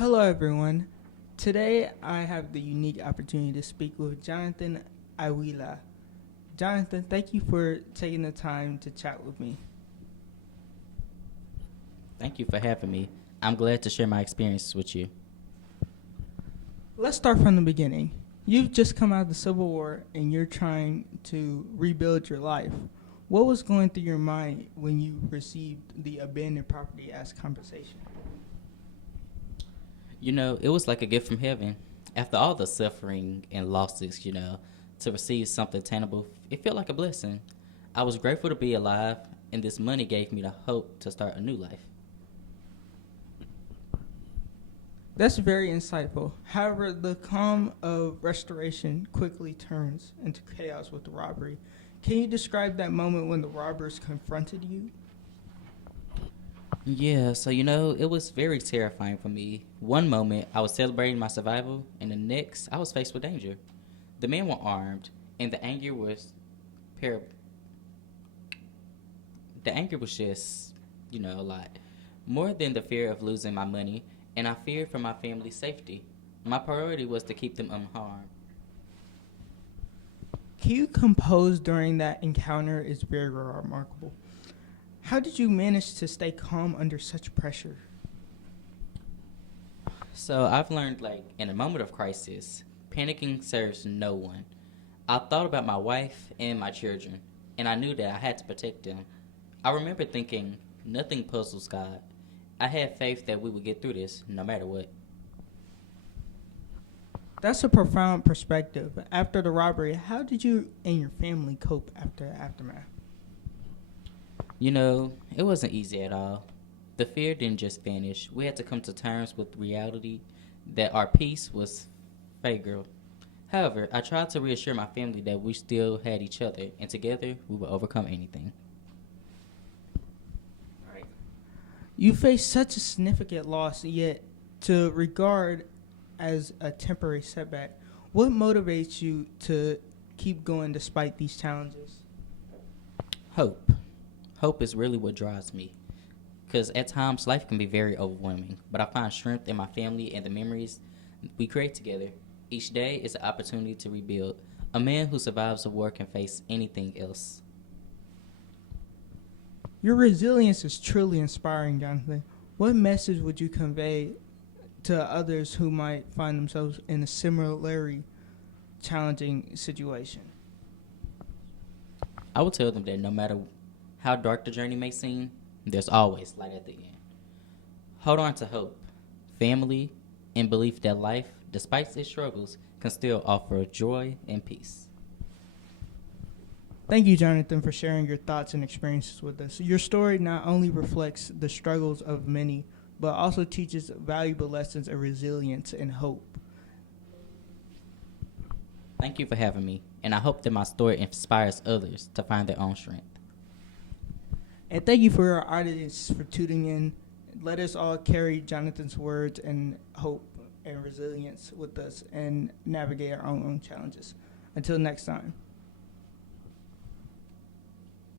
Hello, everyone. Today, I have the unique opportunity to speak with Jonathan Iwila. Jonathan, thank you for taking the time to chat with me. Thank you for having me. I'm glad to share my experiences with you. Let's start from the beginning. You've just come out of the Civil War and you're trying to rebuild your life. What was going through your mind when you received the abandoned property as compensation? It was like a gift from heaven. After all the suffering and losses, to receive something tangible, it felt like a blessing. I was grateful to be alive, and this money gave me the hope to start a new life. That's very insightful. However, the calm of restoration quickly turns into chaos with the robbery. Can you describe that moment when the robbers confronted you? Yeah, so it was very terrifying for me. One moment, I was celebrating my survival, and the next, I was faced with danger. The men were armed, and par- the anger was just, a lot. More than the fear of losing my money, and I feared for my family's safety. My priority was to keep them unharmed. Can you compose during that encounter is very remarkable. How did you manage to stay calm under such pressure? So I've learned, like, in a moment of crisis, panicking serves no one. I thought about my wife and my children, and I knew that I had to protect them. I remember thinking, nothing puzzles God. I had faith that we would get through this, no matter what. That's a profound perspective. After the robbery, how did you and your family cope after the aftermath? It wasn't easy at all. The fear didn't just vanish. We had to come to terms with reality that our peace was fragile. However, I tried to reassure my family that we still had each other, and together we would overcome anything. You face such a significant loss, yet to regard as a temporary setback. What motivates you to keep going despite these challenges? Hope. Hope is really what drives me. Because at times life can be very overwhelming, but I find strength in my family and the memories we create together. Each day is an opportunity to rebuild. A man who survives a war can face anything else. Your resilience is truly inspiring, Jonathan. What message would you convey to others who might find themselves in a similarly challenging situation? I will tell them that no matter how dark the journey may seem, there's always light at the end. Hold on to hope, family, and belief that life, despite its struggles, can still offer joy and peace. Thank you, Jonathan, for sharing your thoughts and experiences with us. Your story not only reflects the struggles of many, but also teaches valuable lessons of resilience and hope. Thank you for having me, and I hope that my story inspires others to find their own strength. And thank you for our audience for tuning in. Let us all carry Jonathan's words and hope and resilience with us and navigate our own challenges. Until next time.